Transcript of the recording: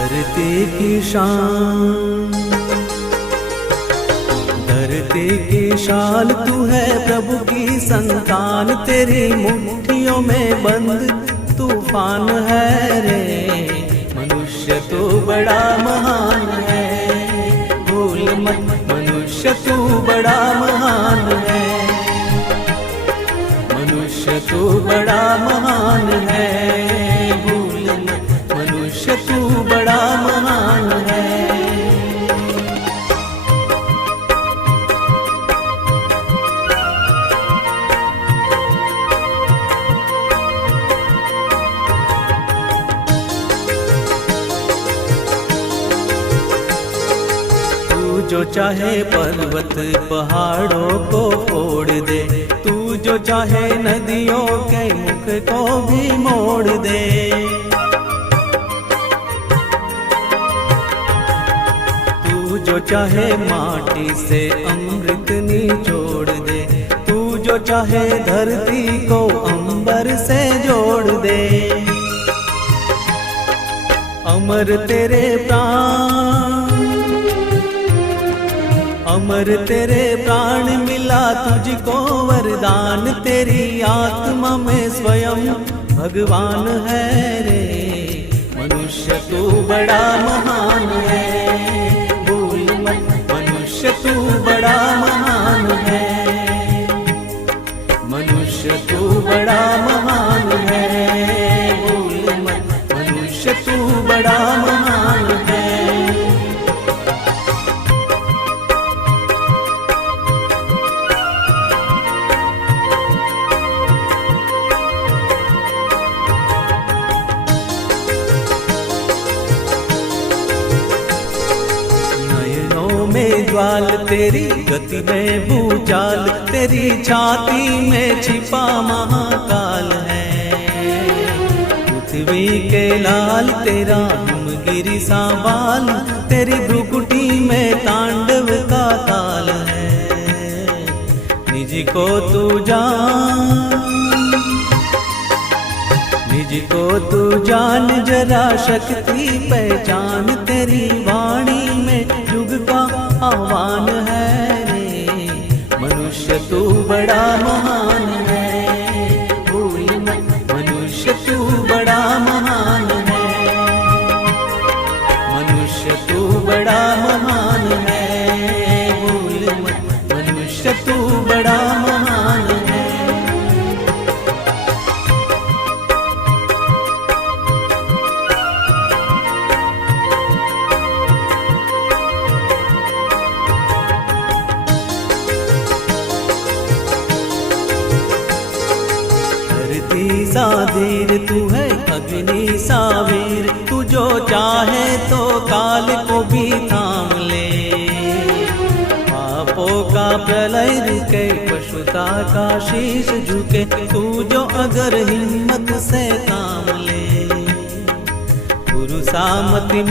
धरती की शान, धरती की शान तू है प्रभु की संतान, तेरी मुट्ठियों में बंद तूफान है रे। मनुष्य तू बड़ा महान है, भूल मत मनुष्य तू बड़ा महान है, मनुष्य तू बड़ा महान है, भूल मत मनुष्य तू बड़ा महान है। जो चाहे पर्वत पहाड़ों को फोड़ दे, तू जो चाहे नदियों के मुख को भी मोड़ दे। तू जो चाहे माटी से अमृत निचोड़ दे, तू जो चाहे धरती को अंबर से जोड़ दे। अमर तेरे प्राण, अमर तेरे प्राण मिला तुझको वरदान, तेरी आत्मा में स्वयं भगवान है रे। मनुष्य तू बड़ा महान है, भूल मत मनुष्य तू बड़ा महान है, मनुष्य तू बड़ा महान है, भूल मत मनुष्य तू बड़ा महान है। ज्वाल तेरी गति में भूचाल, तेरी छाती में छिपा महाकाल है। पृथ्वी के लाल तेरा हिमगिरी सा बाल, तेरी भ्रुकुटी में तांडव का ताल है। निज को तू जान, निज को तू जान जरा शक्ति पहचान, तेरी वाणी में युग का आह्वान है रे। मनुष्य तू बड़ा महान है, भूल मत मनुष्य तू बड़ा महान है, मनुष्य तू बड़ा महान है, भूल मत मनुष्य तू बड़ा महान है। सा धीर तू है अग्नि सा वीर, तू जो चाहे तो काल को भी थाम ले। पापों का प्रलय रुके, पशुता का शीश झुके, तू जो अगर हिम्मत से काम ले। गुरु सा मति